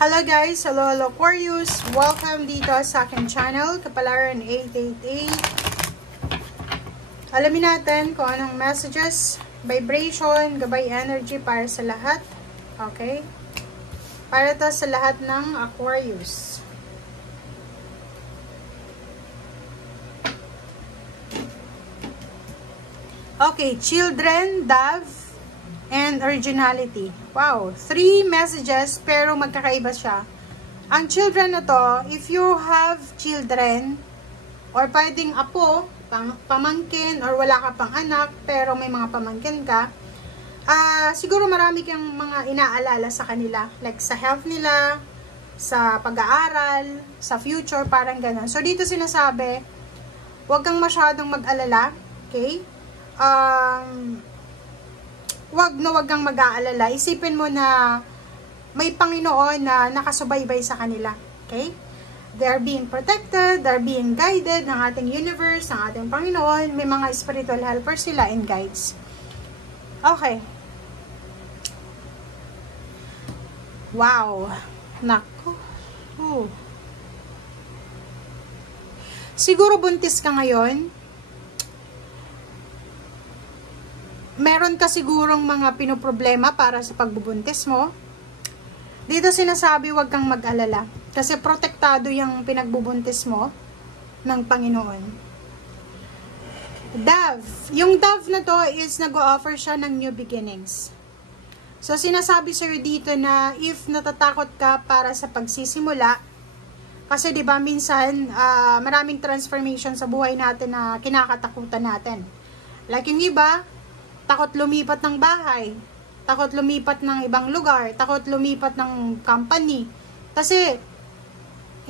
Hello guys! Hello Aquarius! Welcome dito sa aking channel, Kapalaran 888. Alamin natin kung anong messages, vibration, gabay energy para sa lahat. Okay? Para to sa lahat ng Aquarius. Okay, children, dove, and originality. Wow, 3 messages pero magkakaiba siya. Ang children na to, if you have children or pwedeng apo, pamangkin or wala ka pang anak pero may mga pamangkin ka, siguro marami kang mga inaalala sa kanila, like sa health nila, sa pag-aaral, sa future, parang ganun. So dito sinasabi, huwag kang masyadong mag-alala, okay? Wag kang mag-aalala. Isipin mo na may Panginoon na nakasubaybay sa kanila. Okay? They're being protected, they're being guided ng ating universe, ng ating Panginoon. May mga spiritual helpers sila and guides. Okay. Wow. Nako. Siguro buntis ka ngayon. Meron ka sigurong mga pinoproblema para sa pagbubuntis mo. Dito sinasabi, huwag kang mag-alala. Kasi protektado yung pinagbubuntis mo ng Panginoon. Dove. Yung dove na to is nag-o-offer siya ng new beginnings. So sinasabi sa'yo dito na if natatakot ka para sa pagsisimula, kasi diba minsan maraming transformation sa buhay natin na kinakatakutan natin. Like yung iba, takot lumipat ng bahay, takot lumipat ng ibang lugar, takot lumipat ng company. Kasi,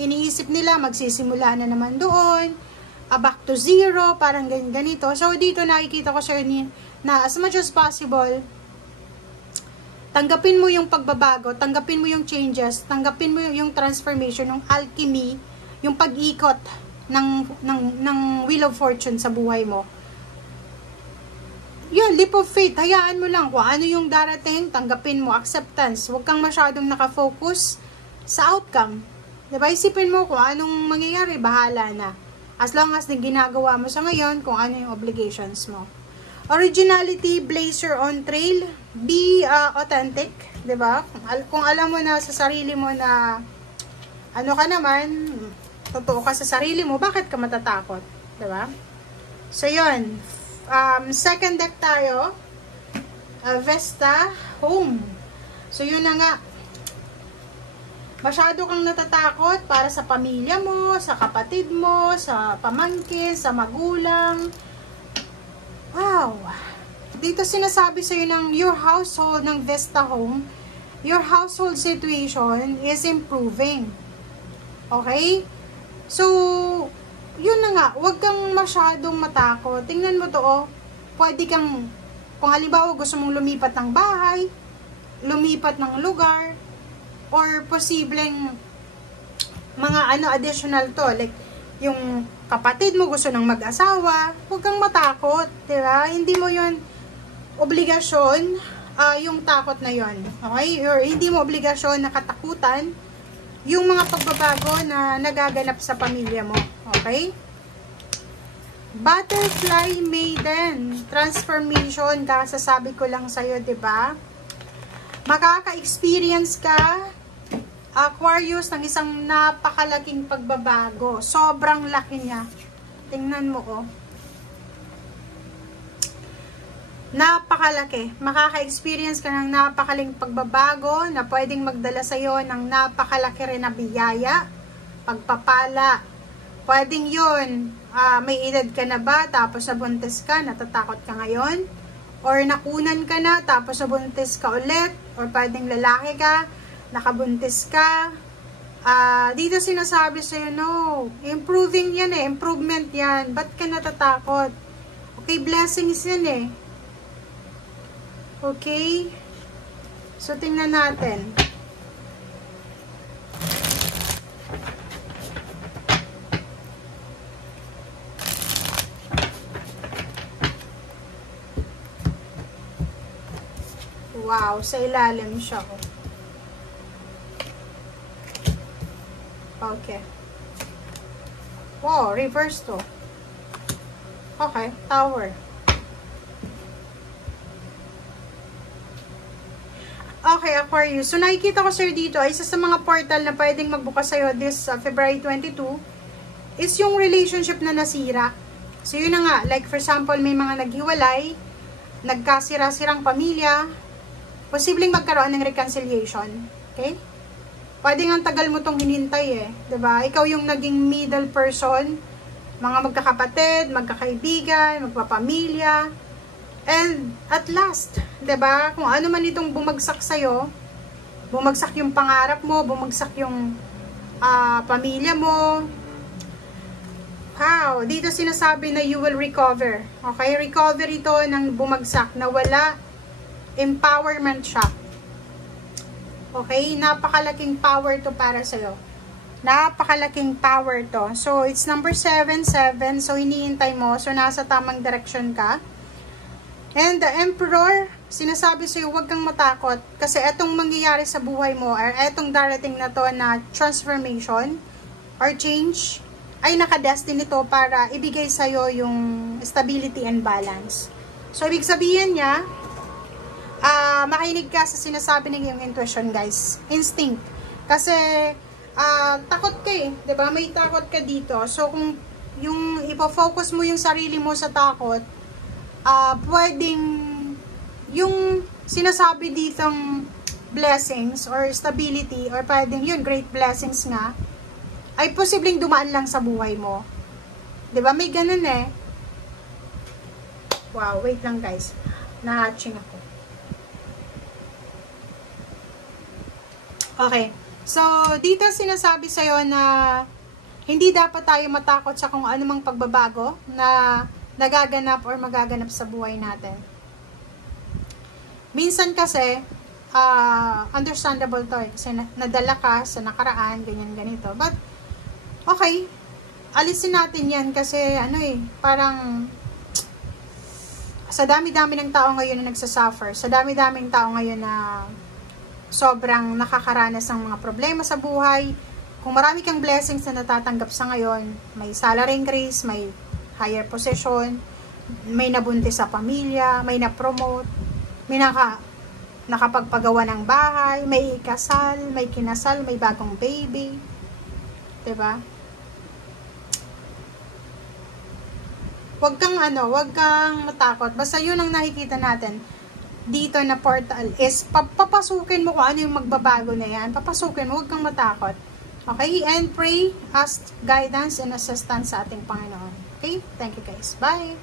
iniisip nila, magsisimula na naman doon, back to zero, parang ganito. So, dito nakikita ko sir na as much as possible, tanggapin mo yung pagbabago, tanggapin mo yung changes, tanggapin mo yung transformation, yung alchemy, yung pag-ikot ng wheel of fortune sa buhay mo. Yun, leap of faith, hayaan mo lang kung ano yung darating, tanggapin mo, acceptance. Huwag kang masyadong nakafocus sa outcome. Diba? Isipin mo kung anong mangyayari, bahala na. As long as ginagawa mo sa ngayon, kung ano yung obligations mo. Originality, blaze your own trail, be authentic. Diba? Kung alam mo na sa sarili mo na ano ka naman, totoo ka sa sarili mo, bakit ka matatakot? Diba? So, yun. Second deck tayo, Vesta, Home. So, yun na nga. Masyado kang natatakot para sa pamilya mo, sa kapatid mo, sa pamangkin, sa magulang. Wow! Dito sinasabi sa'yo ng your household, ng Vesta Home, your household situation is improving. Okay? So, yun na nga, huwag kang masyadong matakot. Tingnan mo to, oh. Pwede kang, kung halimbawa gusto mong lumipat ng bahay, lumipat ng lugar, or posibleng mga additional to, like, yung kapatid mo gusto ng mag-asawa, huwag kang matakot, diba? Hindi mo yun obligasyon, yung takot na yun, okay? Or hindi mo obligasyon na katakutan yung mga pagbabago na nagaganap sa pamilya mo. Okay? Butterfly Maiden. Transformation. Kasasabi ko lang sa'yo, diba? Makaka-experience ka, Aquarius, ng isang napakalaking pagbabago. Sobrang laki niya. Tingnan mo, oh. Napakalaki. Makaka-experience ka ng napakaling pagbabago na pwedeng magdala sa'yo ng napakalaki rin na biyaya, pagpapala. Pwedeng yun, may edad ka na ba, tapos nabuntis ka, natatakot ka ngayon? Or nakunan ka na, tapos nabuntis ka ulit? Or pwedeng lalaki ka, nakabuntis ka? Dito sinasabi sa'yo, no, improving yan eh, improvement yan. Ba't ka natatakot? Okay, blessings yan eh. Okay? So, tingnan natin. Wow, sa ilalim siya. Oh. Okay. Wow, reverse to. Okay, Tower. Okay, Aquarius. So, nakikita ko sir dito, isa sa mga portal na pwedeng magbukas sa'yo this February 22 is yung relationship na nasira. So, yun na nga. Like, for example, may mga naghiwalay, nagkasira-sirang pamilya, posibleng magkaroon ng reconciliation. Okay? Pwede nga tagal mo tong hinintay eh. 'Di ba? Ikaw yung naging middle person, mga magkakapatid, magkakaibigan, magpapamilya. And at last, 'di ba? Kung ano man itong bumagsak sa'yo, bumagsak yung pangarap mo, bumagsak yung pamilya mo. Wow, dito sinasabi na you will recover. Okay? Recovery ito ng bumagsak na wala empowerment siya. Okay? Napakalaking power to para sa'yo. Napakalaking power to. So, it's number 7, 7. So, iniintay mo. So, nasa tamang direction ka. And the Emperor, sinasabi sa'yo, huwag kang matakot. Kasi etong mangyayari sa buhay mo, or etong darating na to na transformation or change, ay nakadestiny to para ibigay sa'yo yung stability and balance. So, ibig sabihin niya, makinig ka sa sinasabi ng iyong intuition, guys. Instinct. Kasi, takot ka eh. 'Di ba? May takot ka dito. So, kung yung ipo-focus mo yung sarili mo sa takot, pwedeng yung sinasabi ditong blessings or stability, or pwedeng yun, great blessings nga, ay posibleng dumaan lang sa buhay mo. 'Di ba? May ganun eh. Wow, wait lang guys. Na-hatching ako. Okay. So, dito sinasabi sa'yo na hindi dapat tayo matakot sa kung anumang pagbabago na nagaganap or magaganap sa buhay natin. Minsan kasi, understandable to eh. Kasi nadala ka sa nakaraan, ganyan, ganito. But, okay. Alisin natin yan kasi, parang sa dami-dami ng tao ngayon na nagsasuffer, sa dami-daming tao ngayon na sobrang nakakaranas ng mga problema sa buhay. Kung marami kang blessings na natatanggap sa ngayon, may salary increase, may higher position, may nabuntis sa pamilya, may na-promote, may nakapagpagawa ng bahay, may ikasal, may kinasal, may bagong baby. 'Di ba? Huwag kang matakot. Basta yun ang nakikita natin dito na portal is papasukin mo kung ano yung magbabago na yan. Papasukin mo, huwag kang matakot. Okay? And pray, ask guidance and assistance sa ating Panginoon. Okay? Thank you guys. Bye!